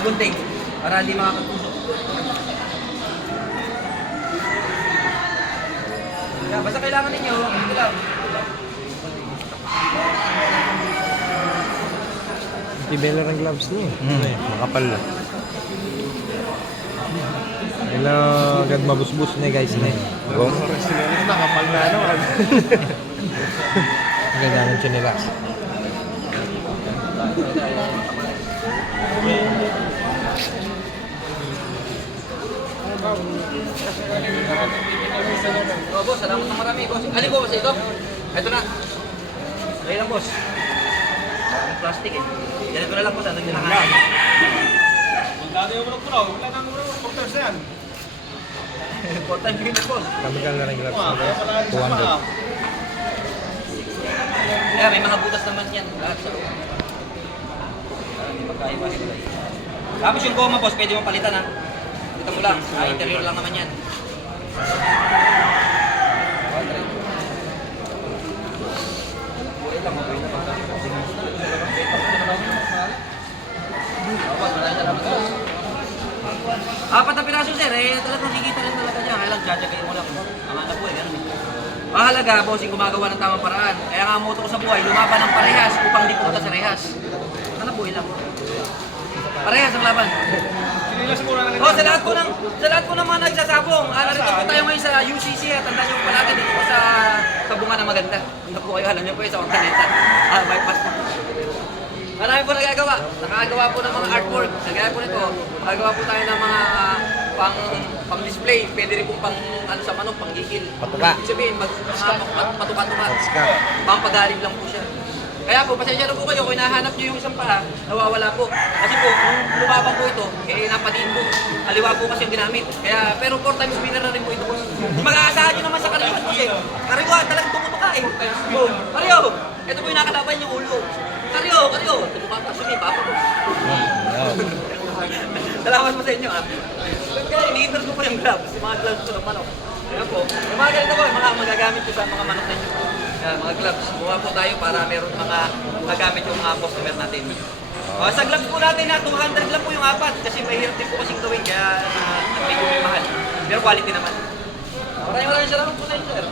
gunting para hindi makakatusok. Yeah, basta kailangan ninyo, ito lang. Tibela ng gloves niya. Makapal lang. Kaya agad mabusbus na guys na eh. Nakapal na naman. Ganda ng chinelas. Oh, boss, salamat ng marami, boss. Alin po, boss, ito? Ito na. Okay lang, boss. Ang plastic eh. Ganito na lang po, tanong nyo na nga. Dati yung mulok-mulok. Wala nang mulok. Porters na yan. Important yun, boss. Kami ka na ng gloves Kaya na pala sa 200. mga. Kaya may mga butas naman yan. Lahat sa loob. Hindi magkaiba-iba. Tapos yung goma, boss, pwede mong palitan ha. Kita mo lang. Interior lang naman yan. Apat na piraso, sir. Talagang nakikita rin talaga niya. Kaya lang, jajagayin mo lang. Ang anak ko eh, ganun eh. Mahalaga, bossing gumagawa ng tamang paraan. Kaya nga ang motto ko sa buhay, lumaban ng parehas upang di punta sa rehas. Ano buhay lang? Parehas ang laban. Sinilas muna na Oh, sa lahat po ng mga nagsasabong, narito po tayo ngayon sa UCC at tandaan niyo palagi dito po sa Tabungan na Maganda. Hindi po kayo alam niyo po sa Orcaneta. Bypass po. Marami po nagagawa. Nakagawa po ng mga artwork. Nagaya po nito. Nakagawa po tayo ng mga pang-display. Pwede rin po pang ano sa manok, pang-gigil. Patuka. Ibig sabihin, patuka-tuka. Pang-pagalim lang po siya. Kaya po, pasensya na po kayo kung hinahanap niyo yung isang paa, nawawala po. Kasi po, nung lumabang po ito, napatiin po. Kaliwa po kasi yung ginamit. Kaya, pero 4 times winner na rin po ito. Mag-aasahan nyo naman sa kariwa po eh. Kariwa, talagang tumutuka eh. Oh, Karyo, ito po yung nakalaban yung ulo. Karyo. Tumapasok eh, papa po. Salamat po sa inyo ah. Kaya ini-inter ko po yung gloves, yung mga gloves ko ng manok. Kaya po, yung mga ganito po, mga magagamit ko sa mga manok ninyo. Mga gloves, buha po tayo para meron mga gagamit yung mga customer natin. Sa gloves po natin na 200 lang po yung apat kasi mahirap din po kasing gawin kaya medyo may mahal. Pero quality naman. Maraming salamat po sa inyo, sir.